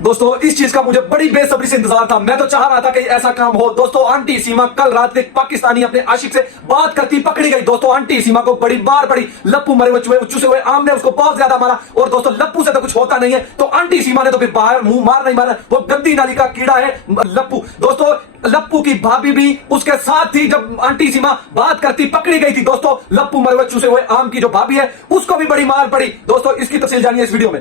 दोस्तों इस चीज का मुझे बड़ी बेसब्री से इंतजार था। मैं तो चाह रहा था कि ऐसा काम हो। दोस्तों आंटी सीमा कल रात एक पाकिस्तानी अपने आशिक से बात करती पकड़ी गई। दोस्तों आंटी सीमा को बड़ी मार पड़ी। लप्पू मरे हुए चूसे हुए आम ने उसको बहुत ज्यादा मारा। और दोस्तों लप्पू से तो कुछ होता नहीं है, तो आंटी सीमा ने तो फिर बाहर मुंह मार नहीं मारा। वो गंदी नाली का कीड़ा है लप्पू। दोस्तों लप्पू की भाभी भी उसके साथ थी जब आंटी सीमा बात करती पकड़ी गई थी। दोस्तों लप्पू मरे हुए चूसे हुए आम की जो भाभी है उसको भी बड़ी मार पड़ी। दोस्तों इसकी तफसील जानिए इस वीडियो में।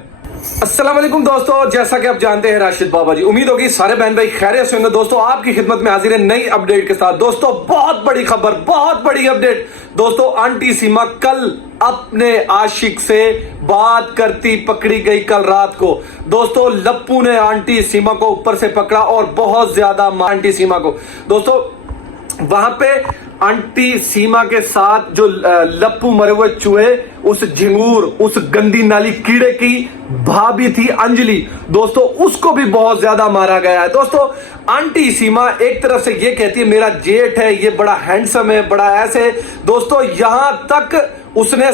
अस्सलाम वालेकुम दोस्तों, जैसा कि आप जानते हैं राशिद बाबा जी, उम्मीद होगी सारे बहन भाई खैरियत से होंगे। दोस्तों आपकी खिदमत में हाजिर है नई अपडेट के साथ। दोस्तों बहुत बड़ी खबर, बहुत बड़ी अपडेट। दोस्तों आंटी सीमा कल अपने आशिक से बात करती पकड़ी गई कल रात को। दोस्तों लप्पू ने आंटी सीमा को ऊपर से पकड़ा और बहुत ज्यादा आंटी सीमा को। दोस्तों वहां पे आंटी सीमा के साथ जो लप्पू मरे हुए चूहे, उस झिंगूर, उस गंदी नाली कीड़े की भाभी थी अंजलि, दोस्तों उसको भी बहुत ज्यादा मारा गया है। दोस्तों आंटी सीमा एक तरफ से ये कहती है मेरा जेठ है, ये बड़ा हैंडसम है, बड़ा ऐसे। दोस्तों यहां तक उसने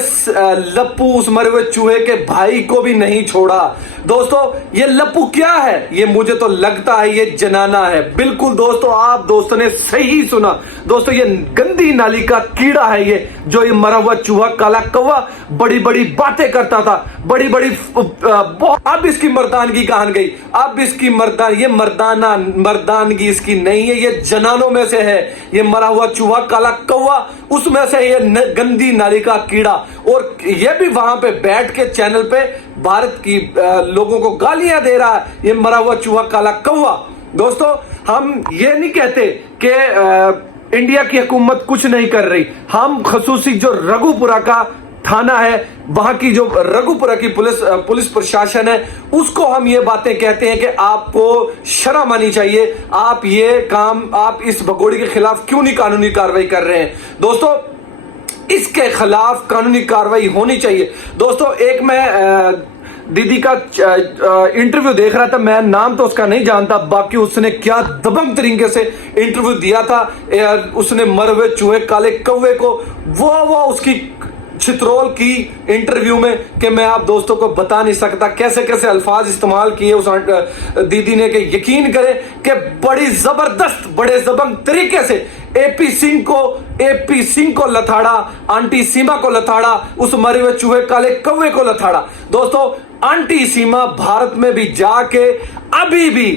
लप्पू उस मरे हुए चूहे के भाई को भी नहीं छोड़ा। दोस्तों ये लप्पू क्या है? ये मुझे तो लगता है ये जनाना है। बिल्कुल दोस्तों, आप दोस्तों ने सही सुना। दोस्तों ये गंदी नाली का कीड़ा है, ये जो ये मरा हुआ चूहा काला कौवा बड़ी बड़ी बातें करता था, बड़ी बड़ी। अब इसकी मर्दानगी कहां गई? अब इसकी मर्दानगी इसकी नहीं है, ये जनानों में से है। ये मरा हुआ चूहा काला कौवा उसमें से ये गंदी नाली का कीड़ा। और ये भी वहां पे बैठ के चैनल पे भारत की लोगों को गालियां दे रहा है, ये मरा हुआ चूहा काला कौवा। दोस्तों हम ये नहीं कहते कि इंडिया की हुकूमत कुछ नहीं कर रही। हम खसूसी जो रघुपुरा का थाना है, वहां की जो रघुपुरा की पुलिस प्रशासन है, उसको हम ये बातें कहते हैं कि आपको शर्म आनी चाहिए। आप ये काम, आप इस भगोड़ी के खिलाफ क्यों नहीं कानूनी कार्रवाई कर रहे हैं? दोस्तों इसके खिलाफ कानूनी कार्रवाई होनी चाहिए। दोस्तों एक मैं दीदी का इंटरव्यू देख रहा था, मैं नाम तो उसका नहीं जानता, बाकी उसने क्या दबंग तरीके से इंटरव्यू दिया था। उसने मरे हुए चूहे काले कौवे को वो उसकी चित्रोल की इंटरव्यू में कि मैं आप दोस्तों को बता नहीं सकता कैसे कैसे अल्फाज इस्तेमाल किए उस दीदी ने, कि यकीन करें कि बड़ी जबरदस्त, बड़े दबंग तरीके से एपी सिंह को लथाड़ा, आंटी सीमा को लथाड़ा, उस मरे हुए चूहे काले कौवे को लथाड़ा। दोस्तों आंटी सीमा भारत में भी जाके अभी भी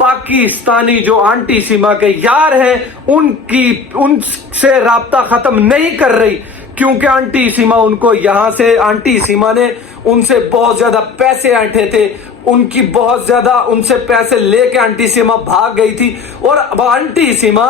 पाकिस्तानी जो आंटी सीमा के यार हैं उनसे राब्ता खत्म नहीं कर रही, क्योंकि आंटी सीमा उनको यहां से, आंटी सीमा ने उनसे बहुत ज्यादा पैसे ऐंठे थे, उनकी बहुत ज्यादा उनसे पैसे लेके आंटी सीमा भाग गई थी। और अब आंटी सीमा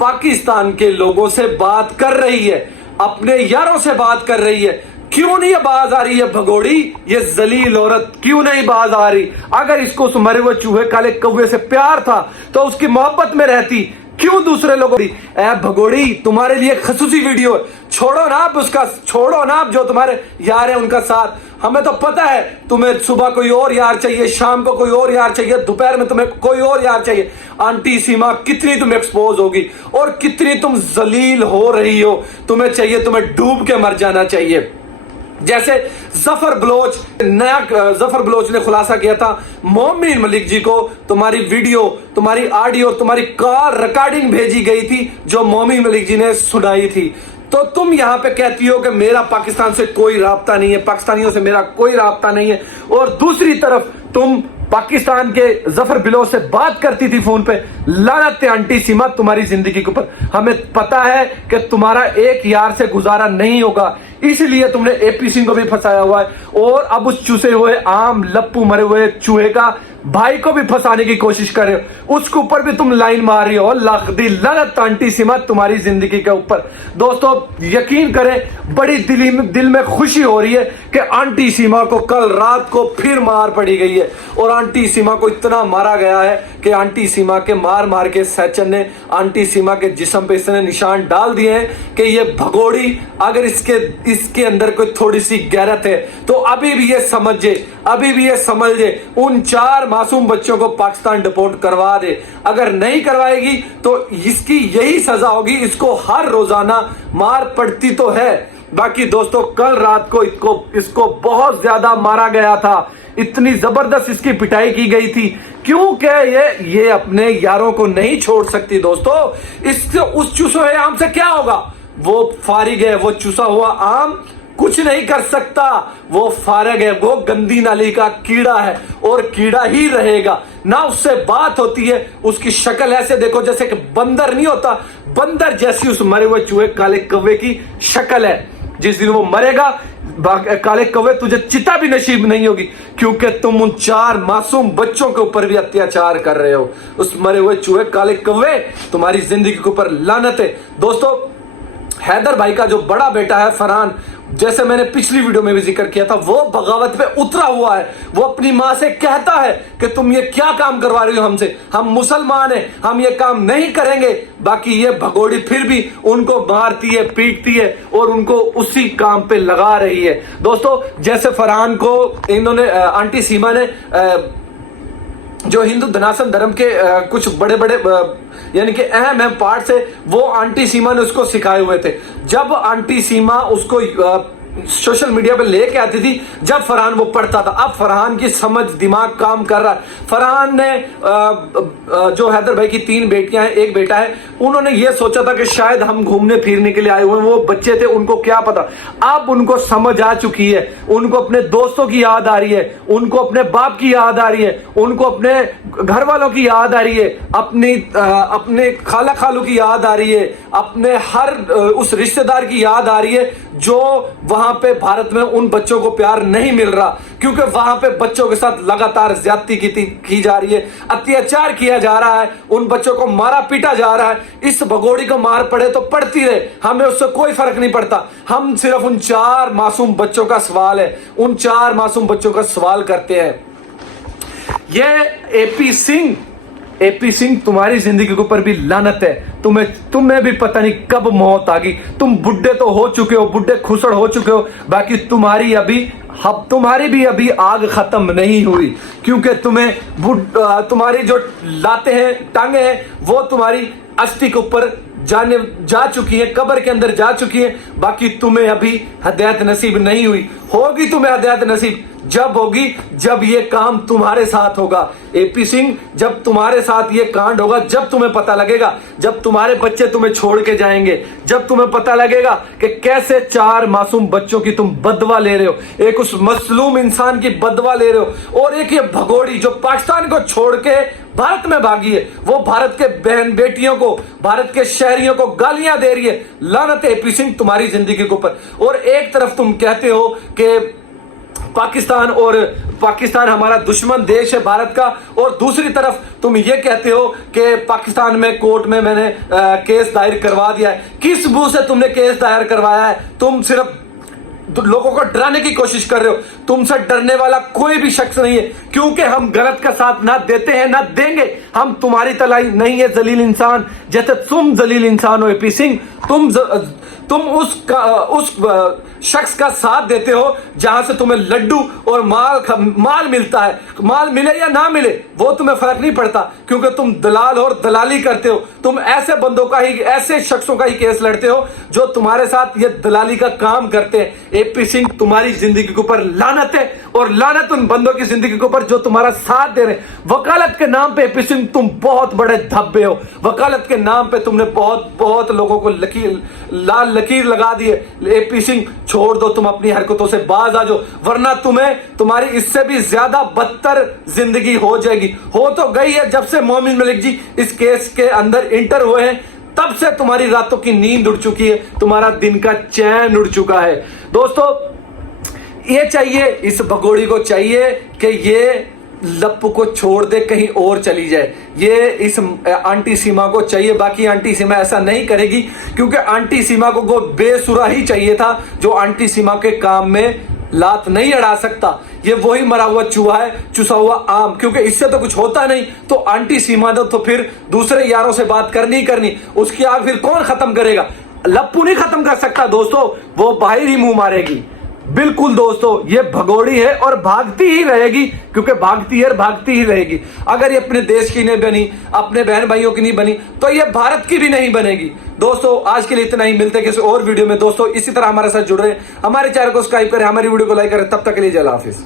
पाकिस्तान के लोगों से बात कर रही है, अपने यारों से बात कर रही है। क्यों नहीं बाज आ रही है भगोड़ी? ये जलील औरत क्यों नहीं बाज आ रही? अगर इसको उस मरे हुए चूहे काले कौवे से प्यार था तो उसकी मोहब्बत में रहती, क्यों दूसरे लोगों की? भगोड़ी तुम्हारे लिए खसूसी वीडियो है, छोड़ो ना आप उसका, छोड़ो ना आप जो तुम्हारे यार है उनका साथ। हमें तो पता है तुम्हें सुबह कोई और यार चाहिए, शाम को कोई और यार चाहिए, दोपहर में तुम्हें कोई और यार चाहिए। आंटी सीमा कितनी तुम एक्सपोज होगी और कितनी तुम जलील हो रही हो, तुम्हें चाहिए, तुम्हें डूब के मर जाना चाहिए। जैसे जफर बलोच ने खुलासा किया था मोमिन मलिक जी को, तुम्हारी वीडियो, तुम्हारी ऑडियो, तुम्हारी कॉल रिकॉर्डिंग भेजी गई थी जो मोमिन मलिक जी ने सुनाई थी। तो तुम यहां पे कहती हो कि मेरा पाकिस्तान से कोई राब्ता नहीं है, पाकिस्तानियों से मेरा कोई राब्ता नहीं है, और दूसरी तरफ तुम पाकिस्तान के जफर बलोच से बात करती थी फोन पे। लानत आंटी सीमा तुम्हारी जिंदगी के ऊपर। हमें पता है कि तुम्हारा एक यार से गुजारा नहीं होगा, इसलिए तुमने एपी सिंह को भी फंसाया हुआ है, और अब उस चूसे हुए आम लप्पू मरे हुए चूहे का भाई को भी फंसाने की कोशिश कर रहे हो, उसके ऊपर भी तुम लाइन मार रही हो। लखदी लानत आंटी सीमा तुम्हारी जिंदगी के ऊपर। दोस्तों यकीन करें बड़ी दिल में खुशी हो रही है कि आंटी सीमा को कल रात को फिर मार पड़ी गई है, और आंटी सीमा को इतना मारा गया है कि आंटी सीमा के मार के सैचन ने आंटी सीमा के जिस्म पे इसने निशान डाल दिए हैं कि ये भगोड़ी, अगर इसके अंदर कोई थोड़ी सी गैरत है तो अभी भी ये समझे, उन 4 मासूम बच्चों को पाकिस्तान डिपोर्ट करवा दे। अगर नहीं करवाएगी तो इसकी यही सजा होगी। इसको हर रोजाना मार पड़ती तो है। बाकी दोस्तों कल रात को इसको बहुत ज्यादा मारा गया था। इतनी जबरदस्त इसकी पिटाई की गई थी, क्योंकि ये अपने यारों को नहीं छोड़ सकती दोस्तों। इससे उस चूसे हुए आम से क्या होगा? वो फारिग है, वो चूसा हुआ आम कुछ नहीं कर सकता, वो फारिग है, वो गंदी नाली का कीड़ा है और कीड़ा ही रहेगा। ना उससे बात होती है, उसकी शक्ल ऐसे देखो जैसे कि बंदर नहीं होता, बंदर जैसी उस मरे हुए चूहे काले कौवे की शक्ल है। जिस दिन वो मरेगा काले कौवे तुझे चिता भी नसीब नहीं होगी, क्योंकि तुम उन 4 मासूम बच्चों के ऊपर भी अत्याचार कर रहे हो। उस मरे हुए चूहे काले कौवे, तुम्हारी जिंदगी के ऊपर लानत है। दोस्तों, हैदर भाई का जो बड़ा बेटा है फरहान, जैसे मैंने पिछली वीडियो में भी जिक्र किया था, वो बगावत पे उतरा हुआ है। वो अपनी मां से कहता है कि तुम ये क्या काम करवा रही हो हमसे, हम मुसलमान हैं, हम ये काम नहीं करेंगे। बाकी ये भगोड़ी फिर भी उनको मारती है, पीटती है और उनको उसी काम पे लगा रही है। दोस्तों, जैसे फरहान को इन्होंने आंटी सीमा ने जो हिंदू धनासन धर्म के कुछ बड़े बड़े यानी कि अहम पार्ट से वो आंटी सीमा ने उसको सिखाए हुए थे। जब आंटी सीमा उसको सोशल मीडिया पे लेके आती थी, जब फरहान वो पढ़ता था, अब फरहान की समझ दिमाग काम कर रहा है। फरहान ने जो हैदर भाई की 3 बेटियां हैं, 1 बेटा है, उन्होंने ये सोचा था कि शायद हम घूमने फिरने के लिए आए हुए, वो बच्चे थे, उनको क्या पता। अब उनको समझ आ चुकी है, उनको अपने दोस्तों की याद आ रही है, उनको अपने बाप की याद आ रही है, उनको अपने घर वालों की याद आ रही है, अपने खाला खालू की याद आ रही है, अपने हर उस रिश्तेदार की याद आ रही है जो वहां पे भारत में उन बच्चों को प्यार नहीं मिल रहा, क्योंकि वहां पे बच्चों के साथ लगातार ज्यादती की जा रही है, अत्याचार किया जा रहा है, उन बच्चों को मारा पीटा जा रहा है। इस भगोड़ी को मार पड़े तो पड़ती रहे, हमें उससे कोई फर्क नहीं पड़ता। हम सिर्फ उन 4 मासूम बच्चों का सवाल है, उन 4 मासूम बच्चों का सवाल करते हैं। ये एपी सिंह तुम्हारी जिंदगी के ऊपर भी लानत है। तुम्हें भी पता नहीं कब मौत आ गई। तुम बुढ़े तो हो चुके हो, बुढ़े खुसड़ हो चुके हो, बाकी तुम्हारी भी अभी आग खत्म नहीं हुई, क्योंकि तुम्हारी जो लाते हैं, टांगे हैं, वो तुम्हारी अस्थि के ऊपर जा चुकी है, कब्र के अंदर जा चुकी है। बाकी तुम्हें अभी हदायत नसीब नहीं हुई, होगी तुम्हें हदायत नसीब जब होगी, जब ये काम तुम्हारे साथ होगा। एपी सिंह, जब तुम्हारे साथ ये कांड होगा, जब तुम्हें पता लगेगा, जब तुम्हारे बच्चे तुम्हें छोड़ के जाएंगे, जब तुम्हें पता लगेगा कि कैसे 4 मासूम बच्चों की तुम बदवा ले रहे हो, एक उस मसलूम इंसान की बदवा ले रहे हो, और एक ये भगोड़ी जो पाकिस्तान को छोड़ के भारत में भागी है, वो भारत के बहन बेटियों को, भारत के शहरियों को गालियां दे रही है। लानत है एपी सिंह तुम्हारी जिंदगी के ऊपर। और एक तरफ तुम कहते हो कि पाकिस्तान हमारा दुश्मन देश है भारत का, और दूसरी तरफ तुम ये कहते हो कि पाकिस्तान में कोर्ट में मैंने केस दायर करवा दिया है। किस मुंह से तुमने केस दायर करवाया है? तुम सिर्फ लोगों को डराने की कोशिश कर रहे हो। तुमसे डरने वाला कोई भी शख्स नहीं है, क्योंकि हम गलत का साथ ना देते हैं ना देंगे। हम तुम्हारी तलाई नहीं है जलील इंसान, जैसे तुम जलील इंसान हो एपी सिंह। तुम उस शख्स का साथ देते हो जहां से तुम्हें लड्डू और माल मिलता है। माल मिले या ना मिले वो तुम्हें फर्क नहीं पड़ता, क्योंकि तुम दलाल और दलाली करते हो। तुम ऐसे बंदों का ही, ऐसे शख्सों का ही केस लड़ते हो जो तुम्हारे साथ ये दलाली का काम करते हैं। एपी सिंह तुम्हारी जिंदगी के ऊपर लानत है, और लानत उन बंदों की जिंदगी के ऊपर जो तुम्हारा साथ दे रहे हैं। वकालत के नाम पे एपी सिंह तुम बहुत बड़े धब्बे हो। वकालत के नाम पे तुमने बहुत लोगों को लाल लकीर लगा दी है। एपी सिंह, छोड़ दो, तुम अपनी हरकतों से बाज आ जाओ, वरना तुम्हारी इससे भी ज्यादा बदतर जिंदगी हो जाएगी। हो तो गई है, जब से मोमिन मलिक जी इस केस के अंदर इंटर हुए हैं, तब से तुम्हारी रातों की नींद उड़ चुकी है, तुम्हारा दिन का चैन उड़ चुका है। दोस्तों, ये चाहिए, इस भगोड़ी को चाहिए कि ये लप्पू को छोड़ दे, कहीं और चली जाए। ये इस आंटी सीमा को चाहिए। बाकी आंटी सीमा ऐसा नहीं करेगी, क्योंकि आंटी सीमा को वो बेसुरा ही चाहिए था जो आंटी सीमा के काम में लात नहीं अड़ा सकता। ये वही मरा हुआ चूहा है, चुसा हुआ आम, क्योंकि इससे तो कुछ होता नहीं। तो आंटी सीमा तो फिर दूसरे यारों से बात करनी ही करनी, उसकी आग फिर कौन खत्म करेगा? लप्पू नहीं खत्म कर सकता दोस्तों, वो बाहर ही मुंह मारेगी। बिल्कुल दोस्तों, ये भगोड़ी है और भागती ही रहेगी, क्योंकि भागती है और भागती ही रहेगी। अगर ये अपने देश की नहीं बनी, अपने बहन भाइयों की नहीं बनी, तो ये भारत की भी नहीं बनेगी। दोस्तों, आज के लिए इतना ही, मिलते हैं किसी और वीडियो में। दोस्तों, इसी तरह हमारे साथ जुड़ रहे, हमारे चैनल को सब्सक्राइब करें, हमारी वीडियो को लाइक करें। तब तक के लिए जय हाफिज।